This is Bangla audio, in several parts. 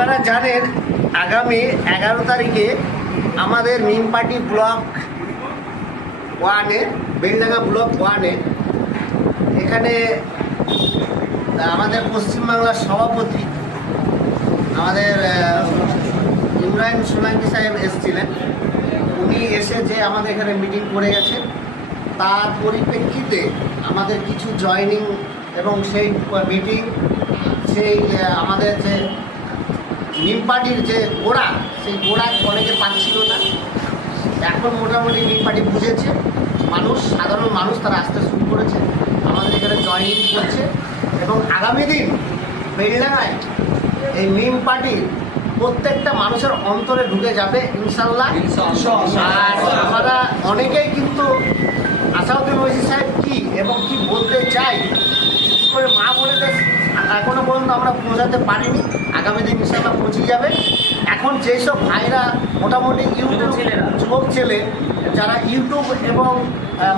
আপনারা জানেন আগামী 11 তারিখে আমাদের নিমপাটি ব্লক 1-এ বেলডাঙ্গা ব্লক 1-এ এখানে আমাদের পশ্চিমবাংলার সভাপতি আমাদের ইমরান সোলাঙ্কি সাহেব এসেছিলেন। উনি এসে যে আমাদের এখানে মিটিং করে গেছেন, তার পরিপ্রেক্ষিতে আমাদের কিছু জয়েনিং এবং সেই মিটিং সেই আমাদের যে নিমপাটির যে গোড়া, সেই গোড়া অনেকে পাচ্ছিল না। এখন মোটামুটি নিমপাটি বুঝেছে মানুষ, সাধারণ মানুষ তারা আসতে শুরু করেছে, আমাদের এখানে জয়েনিং করছে। এবং আগামী দিন বেলডাঙ্গায় এই নিমপাটির প্রত্যেকটা মানুষের অন্তরে ঢুকে যাবে ইনশাল্লাহ। আর আমরা অনেকেই কিন্তু আসাউদ্দিন ওয়াইসি সাহেব কী এবং কি বলতে চাই, বিশেষ করে মা বোনেদের এখনো পর্যন্ত আমরা পৌঁছাতে পারিনি। আগামী দিন ইনশাল্লাহ পৌঁছে যাবে। এখন যেসব ভাইরা মোটামুটি ইউটিউব যুবক ছেলে যারা ইউটিউব এবং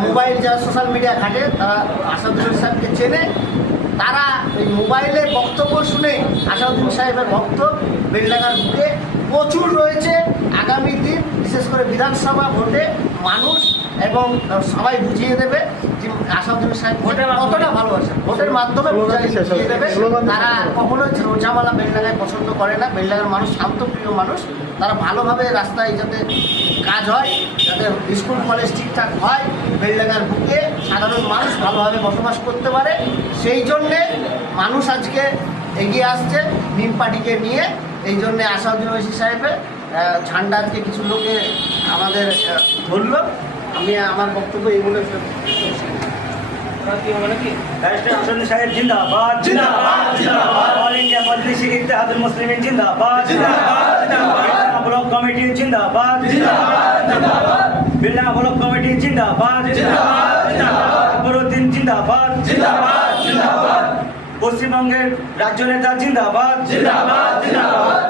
মোবাইল যারা সোশ্যাল মিডিয়া ঘাটে, তারা আসাউদ্দিন সাহেবকে চেনে, তারা এই মোবাইলে বক্তব্য শুনে আসাউদ্দিন সাহেবের ভক্ত বেলডাঙ্গার বুকে প্রচুর রয়েছে। আগামী দিন বিশেষ করে বিধানসভা ভোটে মানুষ এবং সবাই বুঝিয়ে দেবে যে আসাউদ্দিন সাহেব কতটা ভালোবাসে, ভোটের মাধ্যমে বুঝিয়ে দেবে। তারা কখনোই ঝামেলা বেলডাঙ্গায় পছন্দ করে না। বেলডাঙ্গার মানুষ শান্তপ্রিয় মানুষ, তারা ভালোভাবে রাস্তায় যাতে কাজ হয়, যাতে স্কুল কলেজ ঠিকঠাক হয়, বেলডাঙ্গার বুকে সাধারণ মানুষ ভালোভাবে বসবাস করতে পারে, সেই জন্যে মানুষ আজকে এগিয়ে আসছে নিমপাটিকে নিয়ে। এই জন্যে আসাউদ্দিন ওয়াইসি সাহেবের ঝান্ডা আজকে কিছু লোকে আমাদের ধরল। আমি আমার বক্তব্য এইগুলো আসাউদ্দিন সাহেব জিন্দাবাদ, জিন্দাবাদ, জিন্দাবাদ। অল ইন্ডিয়া মজলিস ইত্তেহাদুল মুসলিমিন জিন্দাবাদ, জিন্দাবাদ, জিন্দাবাদ। ব্লক কমিটি জিন্দাবাদ, জিন্দাবাদ, জিন্দাবাদ। বেলডাঙ্গা ব্লক কমিটি জিন্দাবাদ, জিন্দাবাদ, জিন্দাবাদ। আকবরউদ্দিন জিন্দাবাদ, জিন্দাবাদ, জিন্দাবাদ। পশ্চিমবঙ্গের রাজ্য নেতা জিন্দাবাদ, জিন্দাবাদ, জিন্দাবাদ।